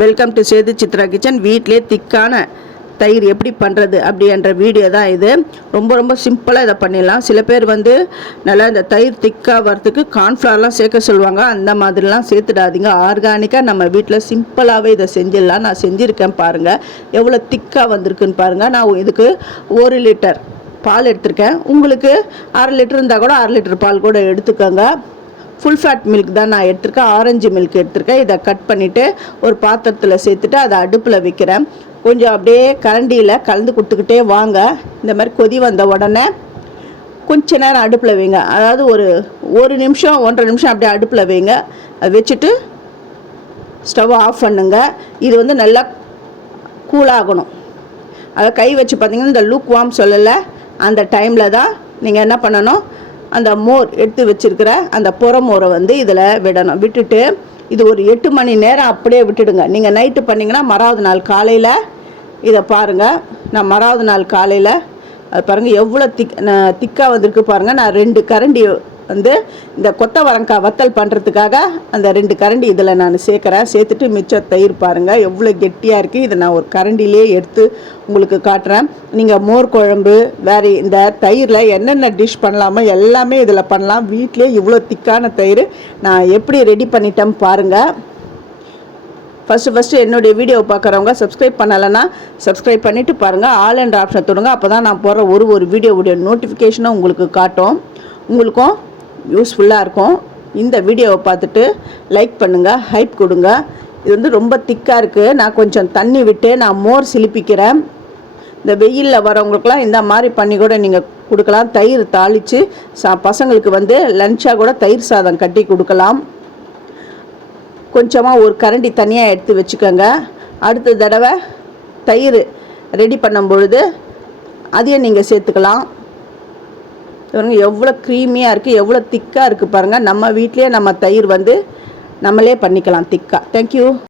Welcome to Sethu Chitra kitchen வீட்டிலே திக்கான தயிர் எப்படி பண்ணுறது அப்படின்ற வீடியோ தான் இது. ரொம்ப ரொம்ப சிம்பிளாக இதை பண்ணிடலாம். சில பேர் வந்து நல்லா இந்த தயிர் திக்காக வரத்துக்கு கார்ன்ஃப்ளவர்லாம் சேர்க்க சொல்லுவாங்க. அந்த மாதிரிலாம் சேர்த்துடாதீங்க. ஆர்கானிக்காக நம்ம வீட்டில் சிம்பிளாகவே இதை செஞ்சிடலாம். நான் செஞ்சுருக்கேன் பாருங்கள் எவ்வளோ திக்காக வந்திருக்குன்னு பாருங்கள் நான் இதுக்கு ஒரு லிட்டர் பால் எடுத்திருக்கேன். உங்களுக்கு அரை லிட்டர் இருந்தால் கூட அரை லிட்டர் பால் கூட எடுத்துக்கோங்க. ஃபுல் ஃபேட் மில்க் தான் நான் எடுத்திருக்கேன். ஆரஞ்சு மில்க் எடுத்திருக்கேன். இதை கட் பண்ணிவிட்டு ஒரு பாத்திரத்தில் சேர்த்துட்டு அதை அடுப்பில் வைக்கிறேன். கொஞ்சம் அப்படியே கரண்டியில் கலந்து கொடுத்துக்கிட்டே வாங்க. இந்த மாதிரி கொதி வந்த உடனே கொஞ்ச நேரம் அடுப்பில் வைங்க. அதாவது ஒரு ஒரு நிமிஷம் ஒன்றரை நிமிஷம் அப்படியே அடுப்பில் வைங்க. அதை வச்சுட்டு ஸ்டவ் ஆஃப் பண்ணுங்க. இது வந்து நல்லா கூலாகணும் அதை கை வச்சு பார்த்தீங்கன்னா இந்த லூக் வாம் சொல்லலை. அந்த டைமில் தான் நீங்கள் என்ன பண்ணணும்? அந்த மோர் எடுத்து வச்சிருக்கிற அந்த புறமோரை வந்து இதில் விடணும். விட்டுட்டு இது ஒரு எட்டு மணி நேரம் அப்படியே விட்டுடுங்க. நீங்கள் நைட்டு பண்ணிங்கன்னா மறாவது நாள் காலையில் இதை பாருங்கள் நான் மறாவது நாள் காலையில் அது பாருங்கள் எவ்வளோ திக் திக்காக வந்திருக்கு பாருங்கள் நான் ரெண்டு கரண்டி வந்து இந்த கொத்தவரங்காய் வத்தல் பண்ணுறதுக்காக அந்த ரெண்டு கரண்டி இதில் நான் சேர்க்குறேன். சேர்த்துட்டு மிச்ச தயிர் பாருங்கள் எவ்வளோ கெட்டியாக இருக்குது இதை நான் ஒரு கரண்டிலே எடுத்து உங்களுக்கு காட்டுறேன். நீங்கள் மோர் குழம்பு வேறு இந்த தயிரில் என்னென்ன டிஷ் பண்ணலாமோ எல்லாமே இதில் பண்ணலாம். வீட்டிலே இவ்வளோ திக்கான தயிர் நான் எப்படி ரெடி பண்ணிட்டேன் பாருங்கள் ஃபஸ்ட்டு ஃபஸ்ட்டு என்னுடைய வீடியோ பார்க்குறவங்க சப்ஸ்கிரைப் பண்ணலைன்னா சப்ஸ்கிரைப் பண்ணிவிட்டு பாருங்கள் ஆல் அண்ட் ஆப்ஷன் தொடுங்க. அப்போ தான் நான் போடுற ஒரு ஒரு வீடியோவுடைய நோட்டிஃபிகேஷனும் உங்களுக்கு காட்டும். உங்களுக்கும் யூஸ்ஃபுல்லாக இருக்கும். இந்த வீடியோவை பார்த்துட்டு லைக் பண்ணுங்கள் ஹைப் கொடுங்க. இது வந்து ரொம்ப திக்காக இருக்குது நான் கொஞ்சம் தண்ணி விட்டு நான் மோர் சிலிப்பிக்கிறேன். இந்த வெயிலில் வரவங்களுக்குலாம் இந்த மாதிரி பண்ணி கூட நீங்கள் கொடுக்கலாம். தயிர் தாளித்து சா பசங்களுக்கு வந்து லஞ்சாக கூட தயிர் சாதம் கட்டி கொடுக்கலாம். கொஞ்சமாக ஒரு கரண்டி தனியாக எடுத்து வச்சுக்கோங்க. அடுத்த தடவை தயிர் ரெடி பண்ணும் பொழுது அதையும் நீங்கள் சேர்த்துக்கலாம். பாருங்க எவ்வளோ க்ரீமியாக இருக்குது எவ்வளோ திக்காக இருக்குது பாருங்கள் நம்ம வீட்லேயே நம்ம தயிர் வந்து நம்மளே பண்ணிக்கலாம் திக்காக தேங்க்யூ